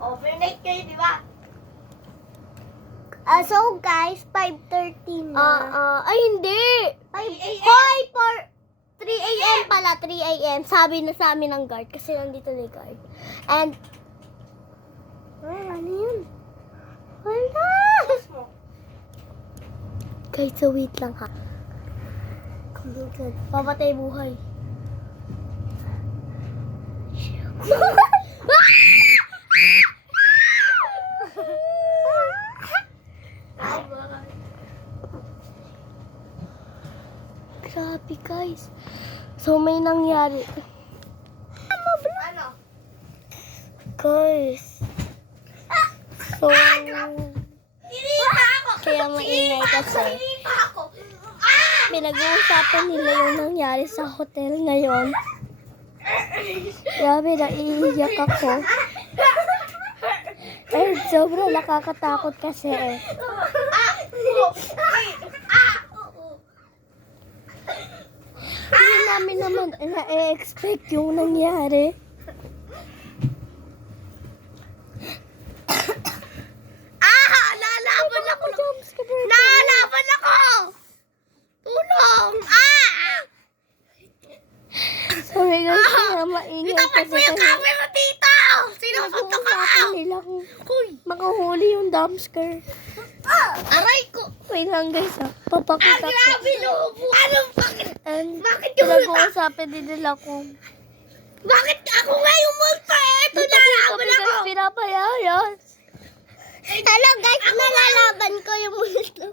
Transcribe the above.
Overnight kayo, di ba? So guys, 5:30 na. Ay, hindi. 5 Hoy, 3 a.m. pala, 3 a.m. Sabi na sa amin ng guard kasi nandito na yung guard. And, ano yun? Wala! Guys, so wait lang ha. Papatay buhay. Grabe guys. So may nangyari. Ano? Guys. So, Sinita ako! kaya maingay kasi Sinita ako! pinag-uusapan nila yung nangyari sa hotel ngayon. Grabe, naiiyak ako. Ay, sobrang nakakatakot kasi eh. Hindi namin naman na-expect yung nangyari. Lalaban ako! Lalaban ako! Tulong! Sorry guys, kaya maingay Itapat kasi mo yung camera dito! Sinusuntok ka! nag-uusapan nila kung makahuli yung dumpster. Aray ko! Wait lang guys ha, papakita ko. Grabe, lobo! Anong bakit? And Bakit yung pinag-uusapan din nila kung Bakit ako nga yung multo eh? Ito lalaban ako! guys, pinapayayas. Hello guys, nalalaban ko yung multo.